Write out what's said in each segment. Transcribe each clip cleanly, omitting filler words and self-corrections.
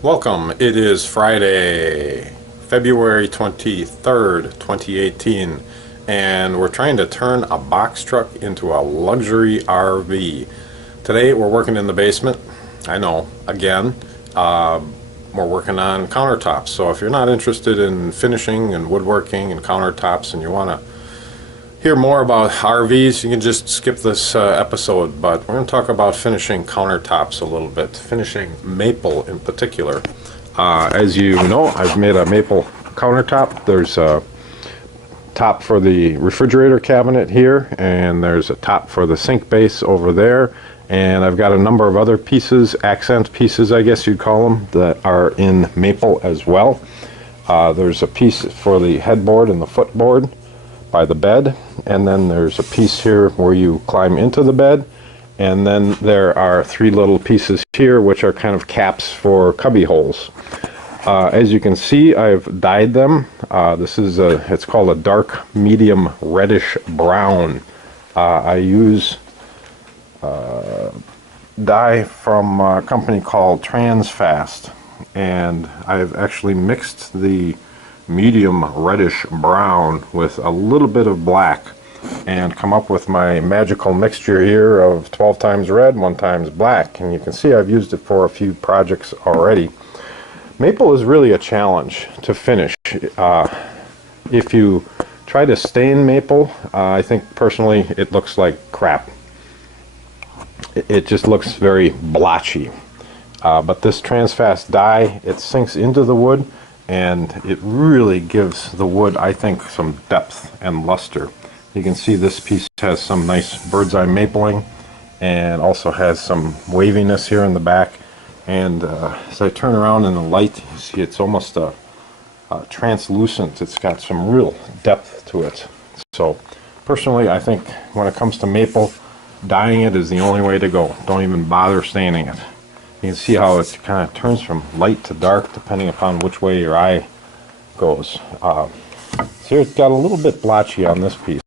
Welcome. It is Friday, February 23rd, 2018, and we're trying to turn a box truck into a luxury RV. Today we're working in the basement. I know, again, we're working on countertops. So if you're not interested in finishing and woodworking and countertops and you want to hear more about RVs, you can just skip this episode, but we're going to talk about finishing countertops a little bit, finishing maple in particular. As you know, I've made a maple countertop. There's a top for the refrigerator cabinet here, and there's a top for the sink base over there, and I've got a number of other pieces, accent pieces I guess you'd call them, that are in maple as well. There's a piece for the headboard and the footboard by the bed, and then there's a piece here where you climb into the bed, and then there are three little pieces here which are kind of caps for cubby holes. As you can see, I've dyed them. This is it's called a dark medium reddish brown. I use dye from a company called Transfast, and I've actually mixed the medium reddish brown with a little bit of black and come up with my magical mixture here of 12 times red, 1 times black, and you can see I've used it for a few projects already. Maple is really a challenge to finish. If you try to stain maple, I think personally it looks like crap. It just looks very blotchy. But this Transfast dye, it sinks into the wood, and it really gives the wood, I think, some depth and luster. You can see this piece has some nice bird's eye mapling and also has some waviness here in the back. And as I turn around in the light, you see it's almost a translucent. It's got some real depth to it. So personally, I think when it comes to maple, dyeing it is the only way to go. Don't even bother staining it. You can see how it kind of turns from light to dark depending upon which way your eye goes. So it's got a little bit blotchy on this piece,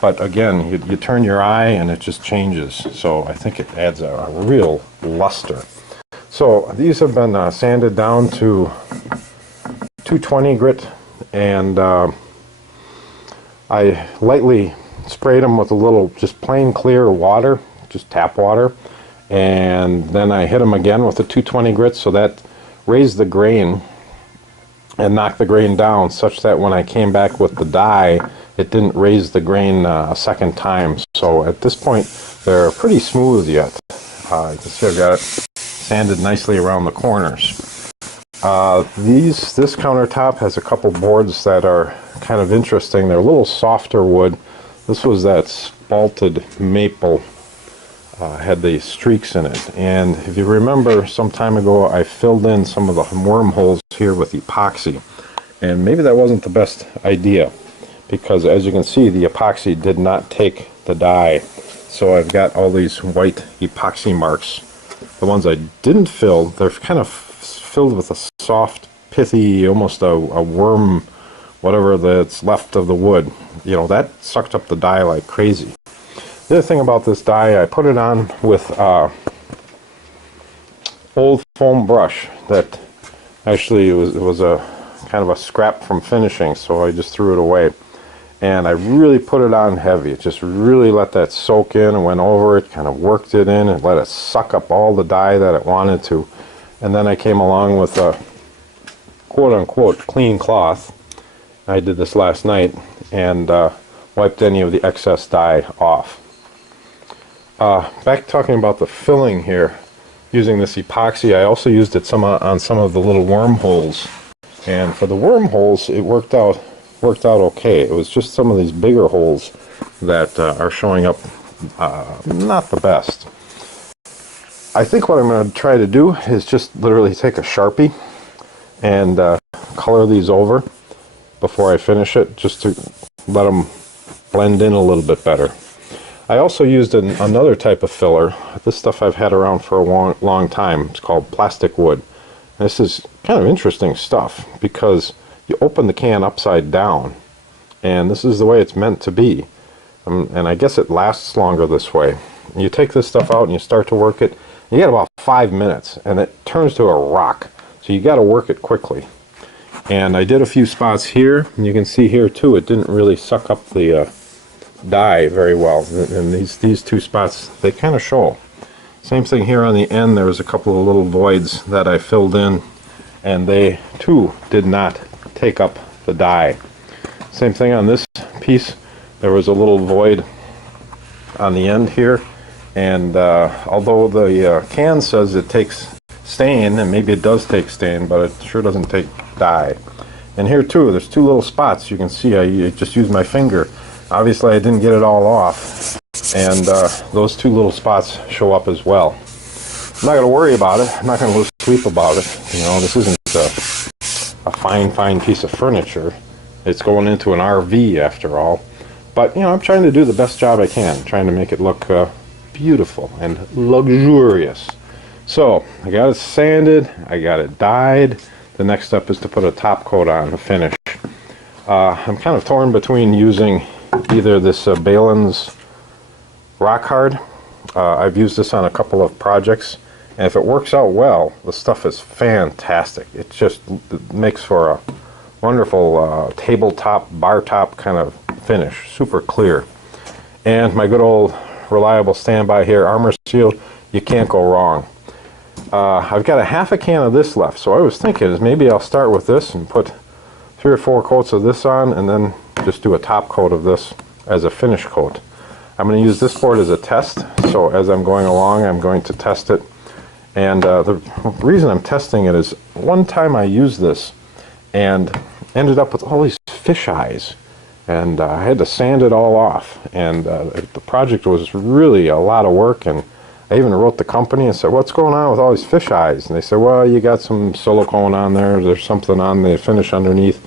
but again, you turn your eye and it just changes. So I think it adds a real luster. So these have been sanded down to 220 grit, and I lightly sprayed them with a little just plain clear water, just tap water. And then I hit them again with the 220 grit, so that raised the grain and knocked the grain down such that when I came back with the dye, it didn't raise the grain a second time. So at this point, they're pretty smooth yet. You can see I've got it sanded nicely around the corners. This countertop has a couple boards that are kind of interesting. They're a little softer wood. This was that spalted maple. Had the streaks in it, and if you remember some time ago I filled in some of the wormholes here with epoxy, and maybe that wasn't the best idea, because as you can see the epoxy did not take the dye, so I've got all these white epoxy marks. The ones I didn't fill, they're kind of filled with a soft, pithy, almost a worm, whatever that's left of the wood. You know, that sucked up the dye like crazy. The other thing about this dye, I put it on with old foam brush that actually was a kind of a scrap from finishing, so I just threw it away. And I really put it on heavy. It just really let that soak in and went over it, kind of worked it in and let it suck up all the dye that it wanted to. And then I came along with a quote-unquote clean cloth. I did this last night and wiped any of the excess dye off. Back talking about the filling here, using this epoxy, I also used it on some of the little wormholes, and for the wormholes it worked out okay. It was just some of these bigger holes that are showing up not the best. I think what I'm going to try to do is just literally take a Sharpie and color these over before I finish it, just to let them blend in a little bit better. I also used another type of filler. This stuff I've had around for a long time. It's called plastic wood. This is kind of interesting stuff because you open the can upside down, and this is the way it's meant to be. And I guess it lasts longer this way. You take this stuff out and you start to work it, you get about 5 minutes and it turns to a rock. So you got to work it quickly. And I did a few spots here, and you can see here too, it didn't really suck up the dye very well. And these two spots, they kind of show. Same thing here on the end, there was a couple of little voids that I filled in, and they too did not take up the dye. Same thing on this piece, there was a little void on the end here, and although the can says it takes stain, and maybe it does take stain, but it sure doesn't take dye. And here too, there's two little spots. You can see I just used my finger. Obviously I didn't get it all off, and those two little spots show up as well. I'm not going to worry about it. I'm not going to lose sleep about it. You know, this isn't a fine piece of furniture. It's going into an RV after all. But, you know, I'm trying to do the best job I can, trying to make it look beautiful and luxurious. So, I got it sanded, I got it dyed. The next step is to put a top coat on, a finish. I'm kind of torn between using either this Balin's Rock Hard. I've used this on a couple of projects, and if it works out well, the stuff is fantastic. It just makes for a wonderful tabletop, bar top kind of finish, super clear. And my good old reliable standby here, Armor Seal, you can't go wrong. I've got a half a can of this left, so I was thinking is maybe I'll start with this and put 3 or 4 coats of this on, and then just do a top coat of this as a finish coat. I'm going to use this board as a test, so as I'm going along I'm going to test it. And the reason I'm testing it is one time I used this and ended up with all these fish eyes, and I had to sand it all off, and the project was really a lot of work, and I even wrote the company and said, what's going on with all these fish eyes? And they said, well, you got some silicone on there, there's something on the finish underneath.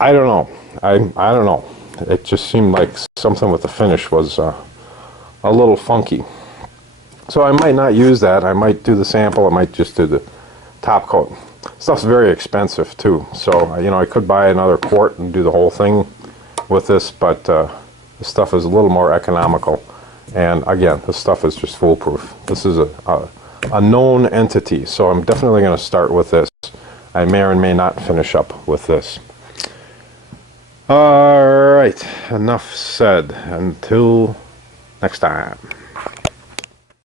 I don't know. I don't know. It just seemed like something with the finish was a little funky. So I might not use that. I might do the sample. I might just do the top coat. Stuff's very expensive too. So, you know, I could buy another quart and do the whole thing with this, but the stuff is a little more economical. And again, this stuff is just foolproof. This is a known entity, so I'm definitely going to start with this. I may or may not finish up with this. Alright, enough said. Until next time.